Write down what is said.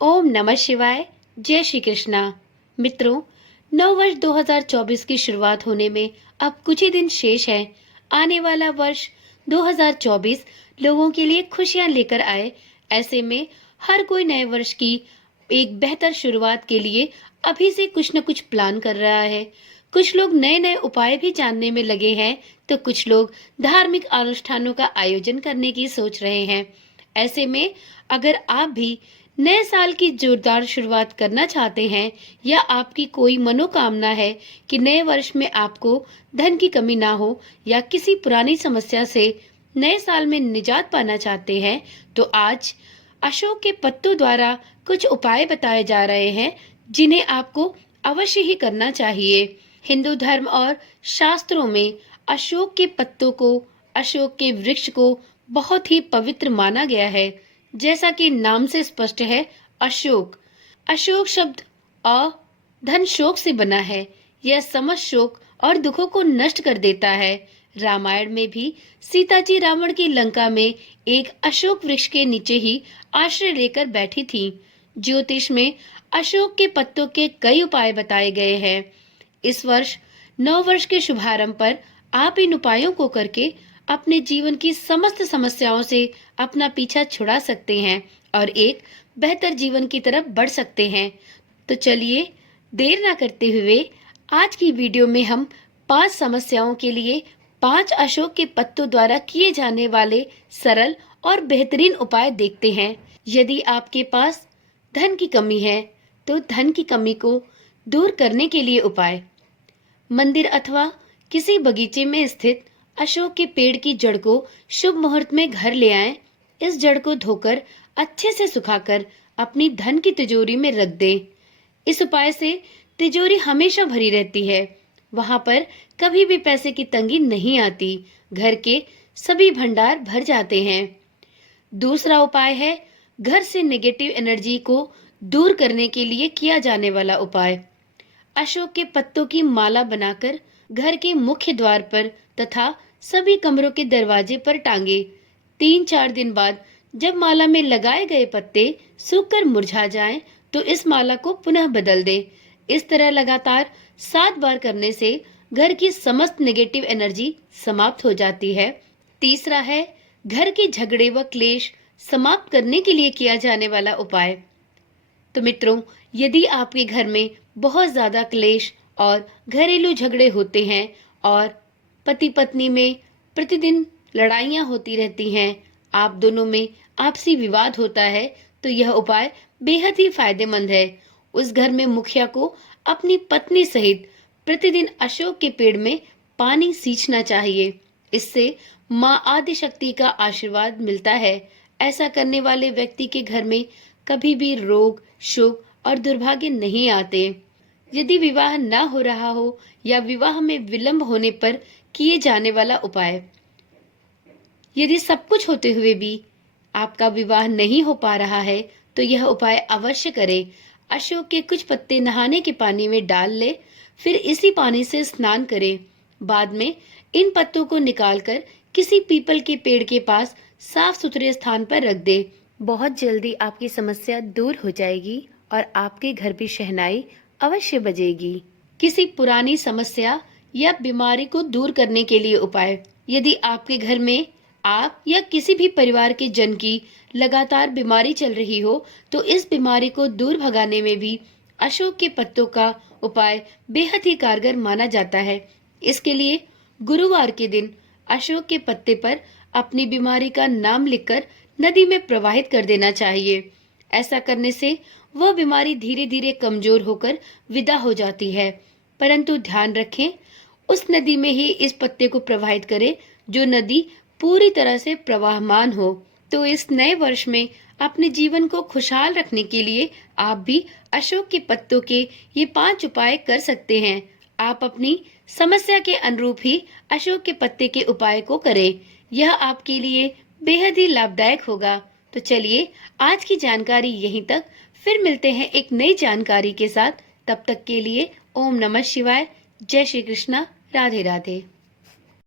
ओम नमः शिवाय। जय श्री कृष्णा। मित्रों, नव वर्ष 2024 की शुरुआत होने में अब कुछ ही दिन शेष है। आने वाला वर्ष 2024 लोगों के लिए खुशियां लेकर आए। ऐसे में हर कोई नए वर्ष की एक बेहतर शुरुआत के लिए अभी से कुछ न कुछ प्लान कर रहा है। कुछ लोग नए नए उपाय भी जानने में लगे हैं, तो कुछ लोग धार्मिक अनुष्ठानों का आयोजन करने की सोच रहे हैं। ऐसे में अगर आप भी नए साल की जोरदार शुरुआत करना चाहते हैं या आपकी कोई मनोकामना है कि नए वर्ष में आपको धन की कमी ना हो या किसी पुरानी समस्या से नए साल में निजात पाना चाहते हैं, तो आज अशोक के पत्तों द्वारा कुछ उपाय बताए जा रहे हैं जिन्हें आपको अवश्य ही करना चाहिए। हिंदू धर्म और शास्त्रों में अशोक के पत्तों को, अशोक के वृक्ष को बहुत ही पवित्र माना गया है। जैसा कि नाम से स्पष्ट है, अशोक अशोक शब्द धन शोक से बना है। यह समस्त शोक और दुखों को नष्ट कर देता है। रामायण में भी सीता जी रावण की लंका में एक अशोक वृक्ष के नीचे ही आश्रय लेकर बैठी थी। ज्योतिष में अशोक के पत्तों के कई उपाय बताए गए हैं। इस वर्ष नव वर्ष के शुभारंभ पर आप इन उपायों को करके अपने जीवन की समस्त समस्याओं से अपना पीछा छुड़ा सकते हैं और एक बेहतर जीवन की तरफ बढ़ सकते हैं। तो चलिए देर ना करते हुए आज की वीडियो में हम 5 समस्याओं के लिए 5 अशोक के पत्तों द्वारा किए जाने वाले सरल और बेहतरीन उपाय देखते हैं। यदि आपके पास धन की कमी है तो धन की कमी को दूर करने के लिए उपाय। मंदिर अथवा किसी बगीचे में स्थित अशोक के पेड़ की जड़ को शुभ मुहूर्त में घर ले आएं। इस जड़ को धोकर अच्छे से सुखाकर अपनी धन की तिजोरी में रख दें। इस उपाय से तिजोरी हमेशा भरी रहती है। वहां पर कभी भी पैसे की तंगी नहीं आती। घर के सभी भंडार भर जाते हैं। दूसरा उपाय है घर से नेगेटिव एनर्जी को दूर करने के लिए किया जाने वाला उपाय। अशोक के पत्तों की माला बनाकर घर के मुख्य द्वार पर तथा सभी कमरों के दरवाजे पर टांगे। 3-4 दिन बाद जब माला में लगाए गए पत्ते सूखकर मुरझा जाएं, तो इस माला को पुनः बदल दें। इस तरह लगातार 7 बार करने से घर की समस्त नेगेटिव एनर्जी समाप्त हो जाती है। तीसरा है घर के झगड़े व क्लेश समाप्त करने के लिए किया जाने वाला उपाय। तो मित्रों, यदि आपके घर में बहुत ज्यादा क्लेश और घरेलू झगड़े होते हैं और पति पत्नी में प्रतिदिन लड़ाइयां होती रहती हैं, आप दोनों में आपसी विवाद होता है, तो यह उपाय बेहद ही फायदेमंद है। उस घर में मुखिया को अपनी पत्नी सहित प्रतिदिन अशोक के पेड़ में पानी सींचना चाहिए। इससे मां आदिशक्ति का आशीर्वाद मिलता है। ऐसा करने वाले व्यक्ति के घर में कभी भी रोग, शोक और दुर्भाग्य नहीं आते। यदि विवाह न हो रहा हो या विवाह में विलंब होने पर किए जाने वाला उपाय। यदि सब कुछ होते हुए भी आपका विवाह नहीं हो पा रहा है, तो यह उपाय अवश्य करें। अशोक के कुछ पत्ते नहाने के पानी में डाल ले, फिर इसी पानी से स्नान करें। बाद में इन पत्तों को निकालकर किसी पीपल के पेड़ के पास साफ सुथरे स्थान पर रख दे। बहुत जल्दी आपकी समस्या दूर हो जाएगी और आपके घर भी शहनाई अवश्य बजेगी। किसी पुरानी समस्या या बीमारी को दूर करने के लिए उपाय। यदि आपके घर में आप या किसी भी परिवार के जन की लगातार बीमारी चल रही हो, तो इस बीमारी को दूर भगाने में भी अशोक के पत्तों का उपाय बेहद ही कारगर माना जाता है। इसके लिए गुरुवार के दिन अशोक के पत्ते पर अपनी बीमारी का नाम लिखकर नदी में प्रवाहित कर देना चाहिए। ऐसा करने से वह बीमारी धीरे धीरे कमजोर होकर विदा हो जाती है। परंतु ध्यान रखें, उस नदी में ही इस पत्ते को प्रवाहित करें जो नदी पूरी तरह से प्रवाहमान हो। तो इस नए वर्ष में अपने जीवन को खुशहाल रखने के लिए आप भी अशोक के पत्तों के ये 5 उपाय कर सकते हैं। आप अपनी समस्या के अनुरूप ही अशोक के पत्ते के उपाय को करें। यह आपके लिए बेहद ही लाभदायक होगा। तो चलिए आज की जानकारी यहीं तक। फिर मिलते हैं एक नई जानकारी के साथ। तब तक के लिए ओम नमः शिवाय। जय श्री कृष्णा। राधे राधे।